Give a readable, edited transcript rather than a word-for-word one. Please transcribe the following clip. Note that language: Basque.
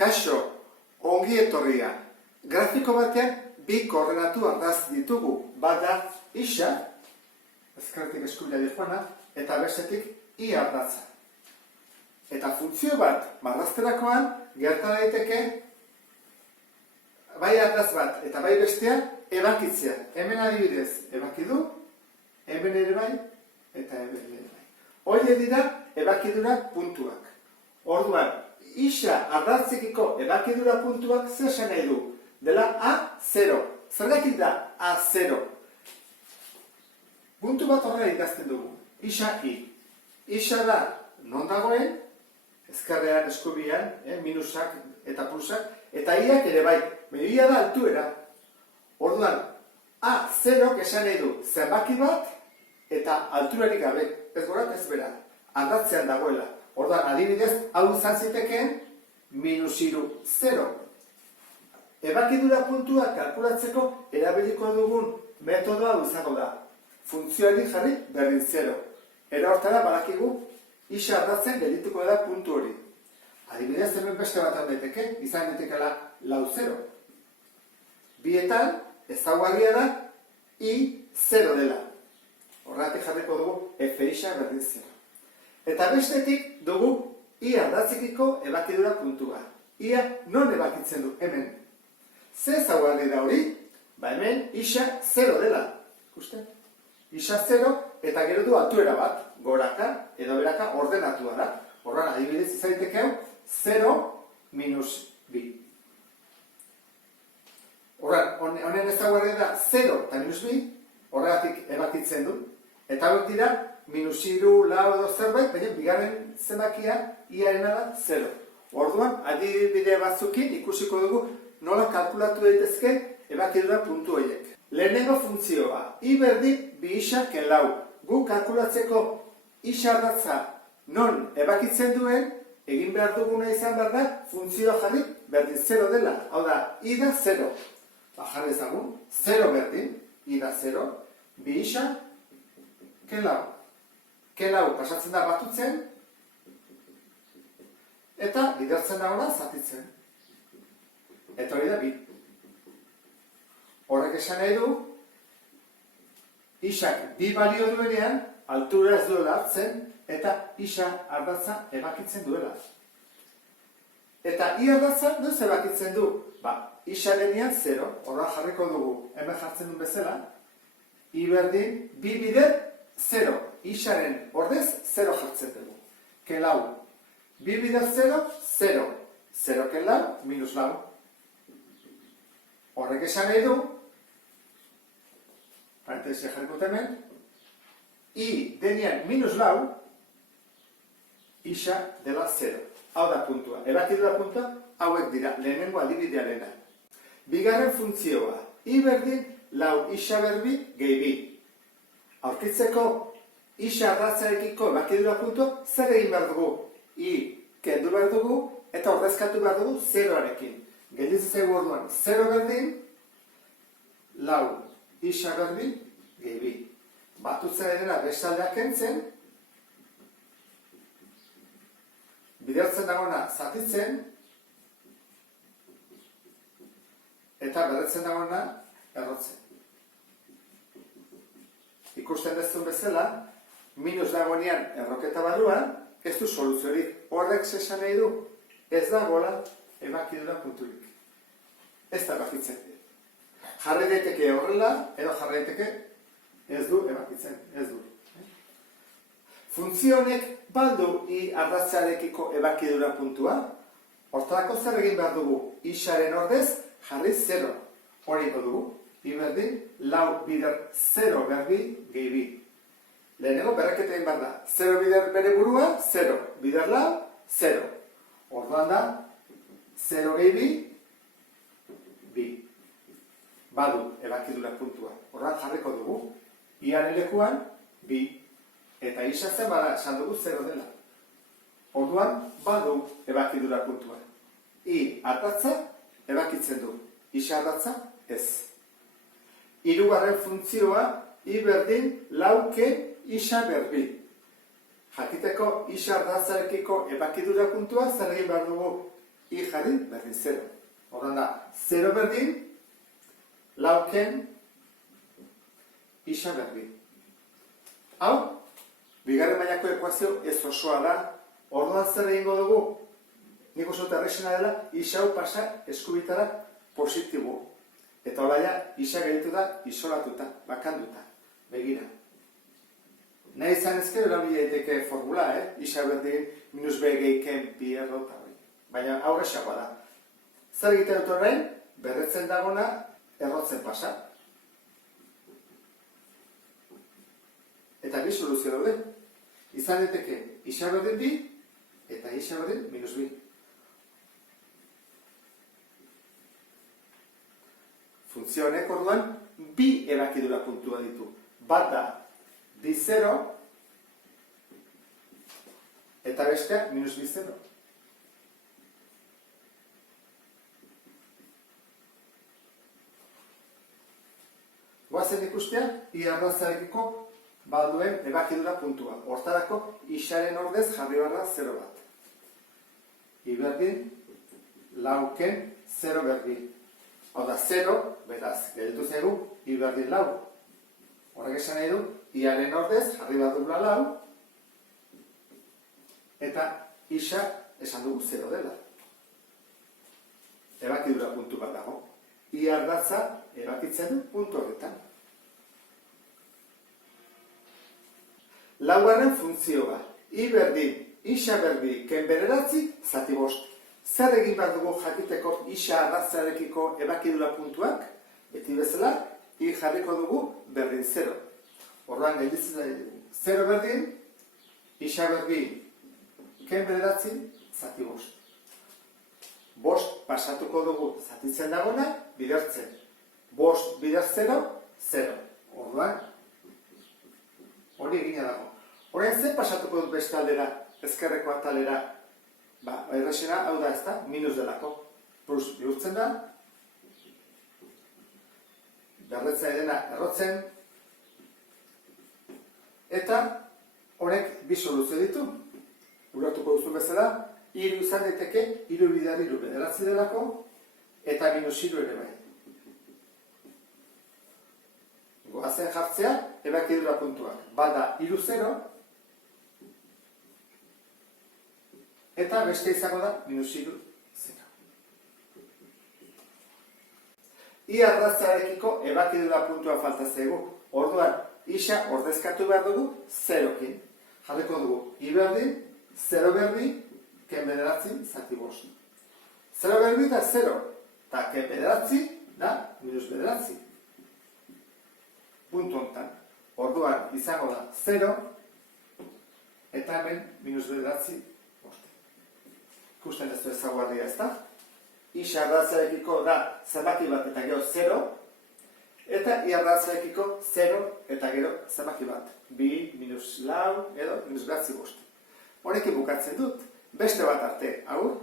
Kaixo, ongi etorria. Grafiko batean bi koordenatu ardatz ditugu. Bat da isa, ezkerretik eskuila dijoana, eta bestetik i ardatza. Eta funtzio bat marrazterakoan gerta daiteke bai ardatz bat eta bai bestea ebakitzea. Hemen adibidez ebaki du, hemen ere bai eta hemen ere bai. Horiek dira ebakidura puntuak. Orduan, isa ardatzekiko ebakidura puntuak zer esan nahi du? Dela A0. Zergatik da A0? Puntu bat horrela idazten dugu. Isa I. Isa da non dagoen, ezkerrean, eskubian, minusak eta plusak, eta iak ere bai. Ia da altuera. Orduan, A0 esan nahi du zenbaki bat eta alturarik gabe. Ez gorat ez bera. Ardatzean dagoela. Orduan, adibidez, hau izan zitekeen -0. Ebakidura puntua kalkulatzeko erabiliko dugun metodoa izango da. Funtzioari jarri berdin 0. Era hortara badakigu isa ardatzen geldituko da puntu hori. Adibidez, hemen beste bat daiteke, izan daitekeela lau 0. Bietan, ezaugarria da I0 dela. Horregatik jarriko dugu F isa berdin 0. Eta bestetik dugu I ardatzekiko ebakidura puntua. Ia non ebakitzen du? Hemen. Ze ezaugarri da hori? Hemen isa 0 dela. Ikusten? Isa 0 eta gero du altuera bat. Goraka edo beraka ordenatua da. Horren adibidez izaiteke hau 0 minus bi. Honen ezaugarri da 0 eta minus bi. Horregatik ebakitzen du. Eta hauek dira -3, lau edo zerbait, baina bigarren zenbakia iarena da 0. Orduan, adibide batzukin ikusiko dugu nola kalkulatu daitezke ebakidura puntu horiek. Lehenengo funtzioa, I berdin bi isa ken lau. Gu kalkulatzeko isa ardatza non ebakitzen duen, egin behar duguna izan behar da, funtzioa jarri berdin 0 dela. Hau da, I da 0. Jarri ezagun, 0 berdin, I da 0, bi isa ken lau. Ken lau pasatzen da batutzen, eta bidertzen dagoena zatitzen. Eta hori da bi. Horrek esan nahi du, isak bi balio duenean, altura ez duela hartzen, eta isa ardatza ebakitzen duela. Eta I ardatza noiz ebakitzen du? Isa denean 0, horra jarriko dugu, hemen jartzen duen bezala, I berdin, bi bider 0, isaren ordez 0 jartzen dugu. Ken lau. Bi bider 0, 0. 0 ken lau, minus lau. Horrek esan nahi du, parentesi jarriko hemen, I denean minus lau, isa dela 0. Hau da puntua. Ebakidura puntua, hauek dira, lehenengo adibidearena. Bigarren funtzioa, I berdin, lau isa berbi, gehi bi. Aurkitzeko isa ardatzarekiko ebakidura puntua, zer egin behar dugu? I kendu behar dugu, eta ordezkatu behar dugu 0arekin. Gelditzen zaigu orduan, 0 berdin, lau isa berbi, gehi bi. Batutzen dena bestaldeak kentzen, bidertzen dagoena zatitzen, eta berretzen dagoena errotzen. Ikusten dezun bezala, minus dagoenean erroketa barruan, ez du soluziorik. Horrek esan nahi du, ez da gola ebakidura punturik. Ez da ebakitzen. Jarri daiteke horrela, edo jarri daiteke ez du ebakitzen, ez du. Funtzio honek baldu I ardatzarekiko ebakidura puntua, hortarako zer egin behar dugu? Isaren ordez jarri 0. Hori dugu, I berdin, lau bider 0 berbi gehi bi. Lehenengo berraketa egin behar da. 0 bider bere burua, 0. Bider lau, 0. Orduan da, 0 gehi bi, bi. Badu ebakidura puntua. Horran jarriko dugu. Iaren lekuan, bi. Eta isa zen bada, esan dugu 0 dela. Orduan, badu ebakidura puntua. I ardatza ebakitzen du. Isa ardatza, ez. Hirugarren funtzioa, I berdin, lauke isa berbi. Jakiteko isa ardatzarekiko ebakidura puntua zer egin behar dugu I jarri berdin 0. Horren da, 0 berdin, lauken isa berdin. Hau, bigarren mailako ekuazio ez osoa da. Orduan zer egingo dugu? Nik uste dut errexena dela, isa hau pasa eskubitara positibo. Eta horaia, isa gelditu da, isolatuta, bakanduta. Begira. Nahi izan ezkero erabili daiteke formula, isa berdin, minus b gehiken pi erro eta hori. Baina aurrexagoa da. Zer egiten dut horrein, berretzen dagona, errotzen pasa. Eta bi soluzio daude. Izan daiteke isa berdin bi, eta isa berdin minus bi. Funtzio honek orduan, bi ebakidura puntua ditu. Bat da, bi 0, eta besteak minus bi 0. Goazen ikustea, I arrazarekiko balduen ebakidura puntua. Hortarako, isaren ordez jarri barra 0 bat. I berdin, lauken 0 berdin. Hau da, 0, beraz, gelditu zaigu, I berdin lau. Horrek esan nahi du, Iaren ordez jarri bat dugula lau, eta isa esan dugu 0 dela. Ebakidura puntu bat dago. I ardatza ebakitzen du puntu horretan. Laugarren funtzioa. I berdin, isa berdin, ken bederatzi, zati bost. Zer egin behar dugu jakiteko isa ardatzarekiko ebakidura puntuak? Beti bezala, I jarriko dugu berdin 0. Orduan gelditzen 0 berdin, isa berdin, ken bederatzi, zati bost. Bost pasatuko dugu zatitzen dagona, bidertzen. Bost bider 0, 0. Orduan, hori egina dago. Horrein zen pasatuko dut beste aldera, ezkerreko atalera, errexena, hau da ez da, minus delako. Plus bihurtzen da, berretzea dena errotzen, eta horrek bi soluzio ditu. Uratuko duzu bezala, hiru izan daiteke, hiru bider hiru bederatzi delako, eta minus hiru ere bai. Goazen jartzea, ebakidura puntuak. Bada hiru 0, eta beste izango da minus hiru 0. I ardatzarekiko ebakidura puntua falta zaigu. Orduan, isa ordezkatu behar dugu 0-kin. Jarriko dugu I berdin, 0 berdin, ken bederatzi, zati bost. 0 berdin da 0, eta ken bederatzi da minus bederatzi. Puntu honetan. Orduan, izango da 0, eta hemen minus bederatzi bost. Ikusten ez du ezaguarria ez da. Isa ardatzarekiko da zenbaki bat eta gero 0, eta I ardatzarekiko 0 eta gero zenbaki bat. 2, minus lau, edo minus bederatzi bost. Honekin bukatzen dut, beste bat arte, agur?